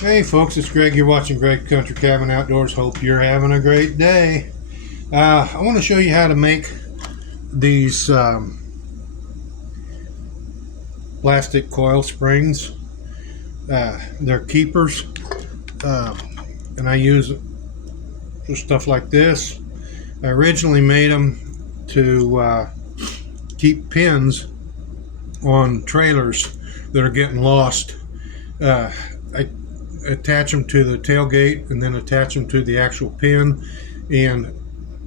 Hey folks, it's Greg. You're watching Greg Country Cabin Outdoors. Hope you're having a great day. I want to show you how to make these plastic coil springs. They're keepers, and I use for stuff like this. I originally made them to keep pins on trailers that are getting lost. I attach them to the tailgate and then attach them to the actual pin, and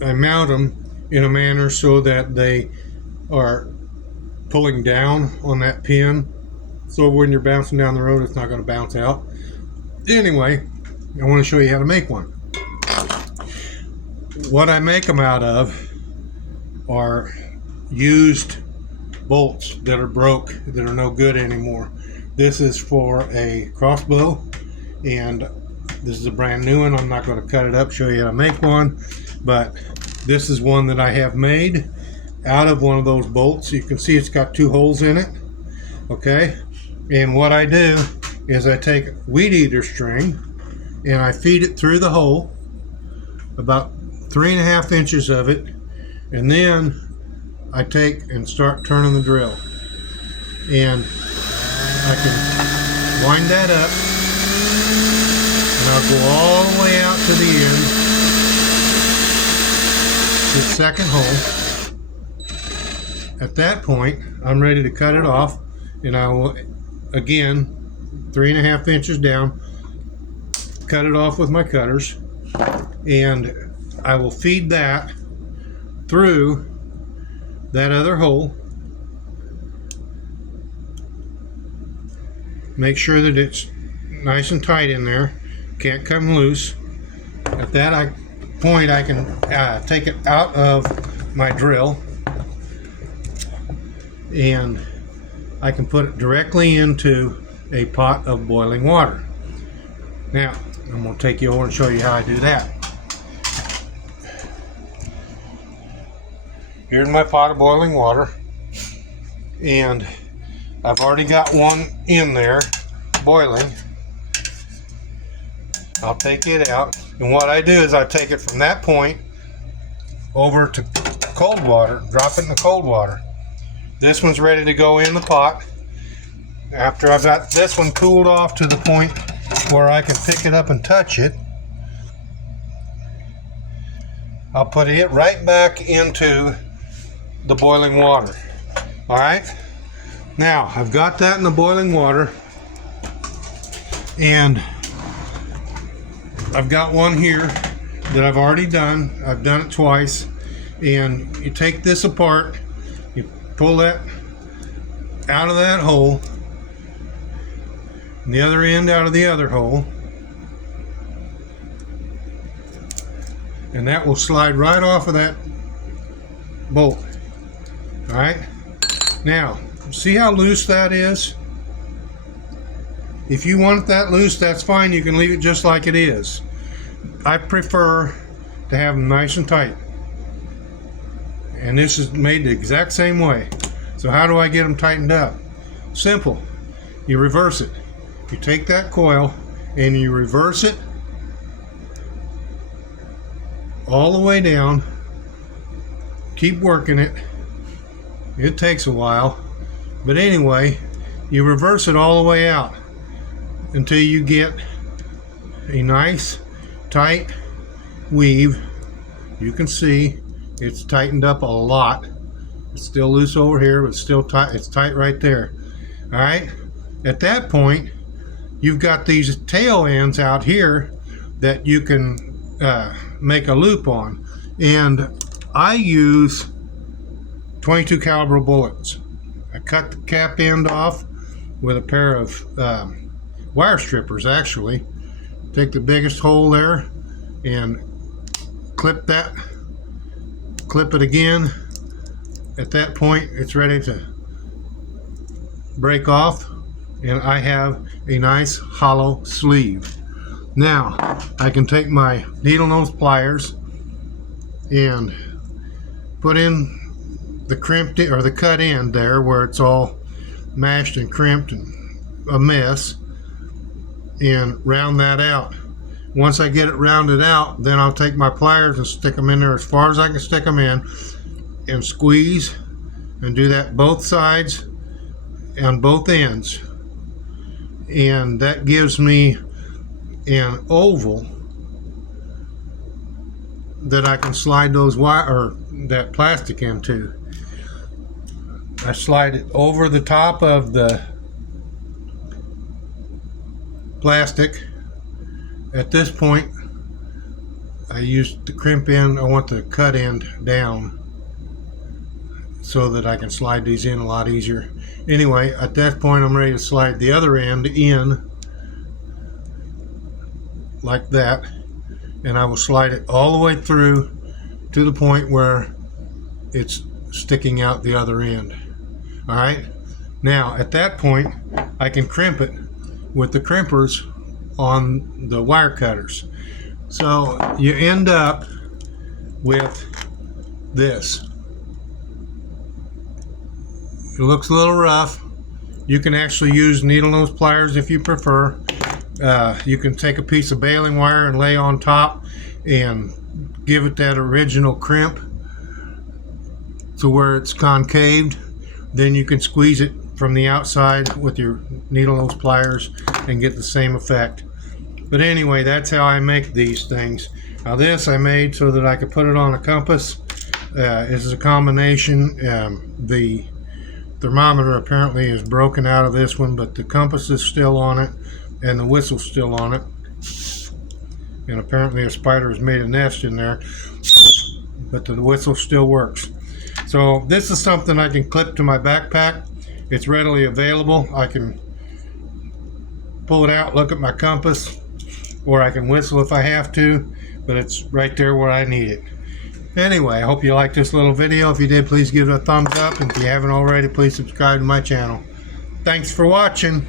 I mount them in a manner so that they are pulling down on that pin, so when you're bouncing down the road it's not going to bounce out. Anyway, I want to show you how to make one. What I make them out of are used bolts that are broke, that are no good anymore. This is for a crossbow, and this is a brand new one. I'm not going to cut it up, show you how to make one, but this is one that I have made out of one of those bolts. You can see it's got two holes in it. Okay, and what I do is I take weed eater string and I feed it through the hole, about 3.5 inches of it, and then I take and start turning the drill, and I can wind that up, and I'll go all the way out to the end, the second hole. At that point, I'm ready to cut it off, and I will, again, 3.5 inches down, cut it off with my cutters, and I will feed that through that other hole. Make sure that it's nice and tight in there, can't come loose. At that point I can take it out of my drill, and I can put it directly into a pot of boiling water. Now I'm going to take you over and show you how I do that. Here's my pot of boiling water, and I've already got one in there boiling. I'll take it out, and what I do is I take it from that point over to cold water, drop it in the cold water. This one's ready to go in the pot. After I've got this one cooled off to the point where I can pick it up and touch it, I'll put it right back into the boiling water. Alright, now I've got that in the boiling water, and I've got one here that I've already done. I've done it twice, and you take this apart, you pull that out of that hole, and the other end out of the other hole, and that will slide right off of that bolt. Alright, now see how loose that is? If you want it that loose, that's fine. You can leave it just like it is. I prefer to have them nice and tight, and this is made the exact same way. So how do I get them tightened up? Simple. You reverse it. You take that coil and you reverse it all the way down. Keep working it. It takes a while, but anyway, you reverse it all the way out until you get a nice tight weave. You can see it's tightened up a lot. It's still loose over here, but it's still tight. It's tight right there. All right, at that point you've got these tail ends out here that you can make a loop on, and I use 22 caliber bullets. I cut the cap end off with a pair of wire strippers. Actually, take the biggest hole there and clip that, clip it again. At that point it's ready to break off, and I have a nice hollow sleeve. Now I can take my needle nose pliers and put in the crimped or the cut end there where it's all mashed and crimped and a mess, and round that out. Once I get it rounded out, then I'll take my pliers and stick them in there as far as I can stick them in and squeeze, and do that both sides and both ends. And that gives me an oval that I can slide those wire or that plastic into. I slide it over the top of the plastic. At this point, I use the crimp end. I want the cut end down so that I can slide these in a lot easier. Anyway, at that point, I'm ready to slide the other end in like that, and I will slide it all the way through to the point where it's sticking out the other end. All right, now at that point I can crimp it with the crimpers on the wire cutters. So you end up with this. It looks a little rough. You can actually use needle nose pliers if you prefer. You can take a piece of baling wire and lay on top and give it that original crimp to where it's concaved. Then you can squeeze it from the outside with your needle nose pliers and get the same effect. But anyway, that's how I make these things. Now this I made so that I could put it on a compass. This is a combination. The thermometer apparently is broken out of this one, but the compass is still on it and the whistle's still on it. And apparently a spider has made a nest in there, but the whistle still works. So this is something I can clip to my backpack. It's readily available. I can pull it out, look at my compass, or I can whistle if I have to, but it's right there where I need it. Anyway, I hope you liked this little video. If you did, please give it a thumbs up. And if you haven't already, please subscribe to my channel. Thanks for watching.